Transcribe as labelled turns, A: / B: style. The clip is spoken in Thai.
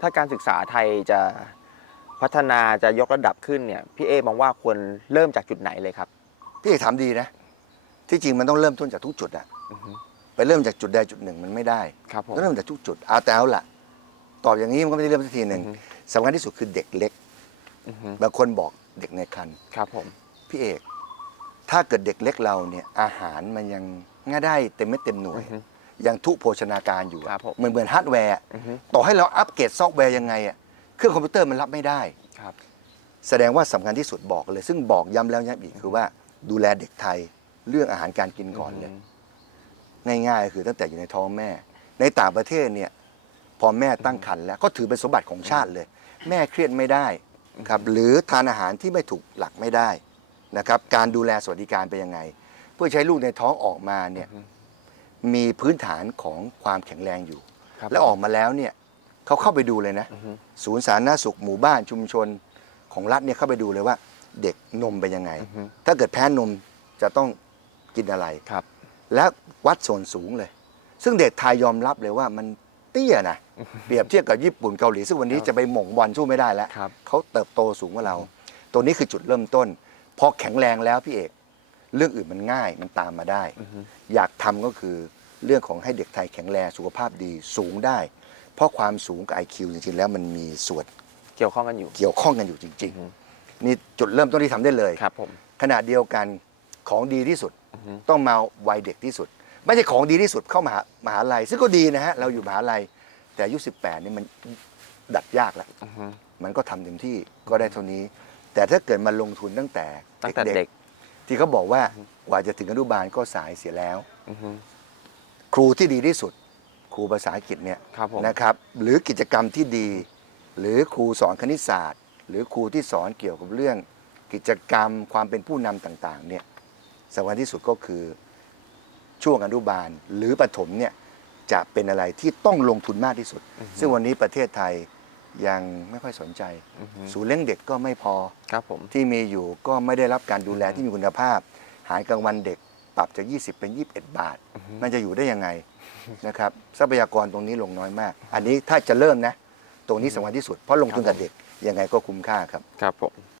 A: ถ้าการศึกษาไทยจะพัฒนาจะยกระดับขึ้นเนี่ยพี่เอมองว่าควรเริ่มจากจุดไหนเลยครับ
B: พี่เอกถามดีนะ ที่จริงมันต้องเริ่มต้นจากทุกจุดอะอือฮึ ไปเริ่มจากจุดใดจุดหนึ่งมันไม่ได้ครับผมต้องเริ่มจากทุกจุดเอาแต่เอาล่ะตอบอย่างนี้มันก็ไม่ได้เริ่มสักทีหนึ่งอือฮึ สำคัญที่สุดคือเด็กเล็กอือฮึบางคนบอกเด็กในครรภ์ครับผม พี่เอก ถ้าเกิดเด็กเล็กเราเนี่ยอาหารมันยังง่ายได้เต็มเม็ดเต็มหน่วย อือฮึ ยังทุโภชนาการอยู่อะครับผมเหมือนเหมือนฮาร์ดแวร์อะอือฮึ ต่อให้เราอัปเกรดซอฟต์แวร์ยังไงอะเครื่องคอมพิวเตอร์มันรับไม่ได้ ครับ แสดงว่าสำคัญที่สุดบอกเลย ซึ่งบอกย้ำแล้วย้ำอีกคือว่าดูแลเด็กไทยเรื่องอาหารการกินก่อนเลย ง่ายๆคือตั้งแต่อยู่ในท้องแม่ ในต่างประเทศเนี่ยพอแม่ตั้งครรภ์แล้วก็ถือเป็นสมบัติของชาติเลย แม่เครียดไม่ได้ครับหรือทานอาหารที่ไม่ถูกหลักไม่ได้นะครับการดูแลสวัสดิการเป็นยังไง เพื่อใช้ลูกในท้องออกมาเนี่ย มีพื้นฐานของความแข็งแรงอยู่ ครับแล้วออกมาแล้วเนี่ยเขาเข้าไปดูเลยนะ อือฮึ ศูนย์สาธารณสุขหมู่บ้านชุมชนของรัฐเนี่ยเข้าไปดูเลยว่า เด็กนมเป็นยังไง อือฮึถ้าเกิดแพ้นมจะต้องกินอะไร ครับและวัดส่วนสูงเลย ซึ่งเด็กไทยยอมรับเลยว่ามันเตี้ยนะเปรียบเทียบกับญี่ปุ่นเกาหลีซึ่งวันนี้ครับจะไปหม่งบอลสู้ไม่ได้แล้ว ครับ เขาเติบโตสูงกว่าเรา ตัวนี้คือจุดเริ่มต้น พอแข็งแรงแล้วพี่เอก เรื่องอื่นมันง่ายมันตามมาได้อือฮึอยากทำก็คือ เรื่องของให้เด็กไทยแข็งแรงสุขภาพดีสูงได้ เพราะความสูงกับ IQ จริงๆ แล้วมันมีส่วนเกี่ยวข้องกันอยู่ เกี่ยวข้องกันอยู่จริงอือฮึๆนี่จุดเริ่มต้นที่ทำได้เลยครับผม ขณะเดียวกันของดีที่สุด อือฮึ ต้องมาวัยเด็กที่สุด ไม่ใช่ของดีที่สุดเข้ามหามหาลัยซึ่งก็ดีนะฮะเราอยู่มหาลัยแต่อายุ18นี่มันดัดยากแล้ว อือฮึ มันก็ทำเต็มที่ก็ได้เท่านี้ แต่ถ้าเกิดมาลงทุนตั้งแต่ตั้งแต่เด็กๆที่เขาบอกว่ากว่าจะถึงอนุบาลก็สายเสียแล้ว อือฮึ ครูที่ดีที่สุด ครูภาษาอังกฤษเนี่ยครับผมนะครับ หรือกิจกรรมที่ดี หรือครูสอนคณิตศาสตร์ หรือครูที่สอนเกี่ยวกับเรื่องกิจกรรมความเป็นผู้นำต่างๆเนี่ยสำคัญที่สุดก็คือช่วงอนุบาล หรือประถมเนี่ยจะเป็นอะไรที่ต้องลงทุนมากที่สุด ซึ่งวันนี้ประเทศไทยยังไม่ค่อยสนใจอือฮึศูนย์เลี้ยงเด็กก็ไม่พอครับผมที่มีอยู่ก็ไม่ได้รับการดูแลที่มีคุณภาพ หารกลางวันเด็ก ปรับจาก 20 เป็น 21 บาท มันจะอยู่ได้ยังไงนะครับทรัพยากรตรงนี้ลงน้อยมาก อันนี้ถ้าจะเริ่มนะ ตรงนี้สำคัญที่สุดเพราะลงทุนกับเด็กยังไงก็คุ้มค่าครับ
A: ครับผม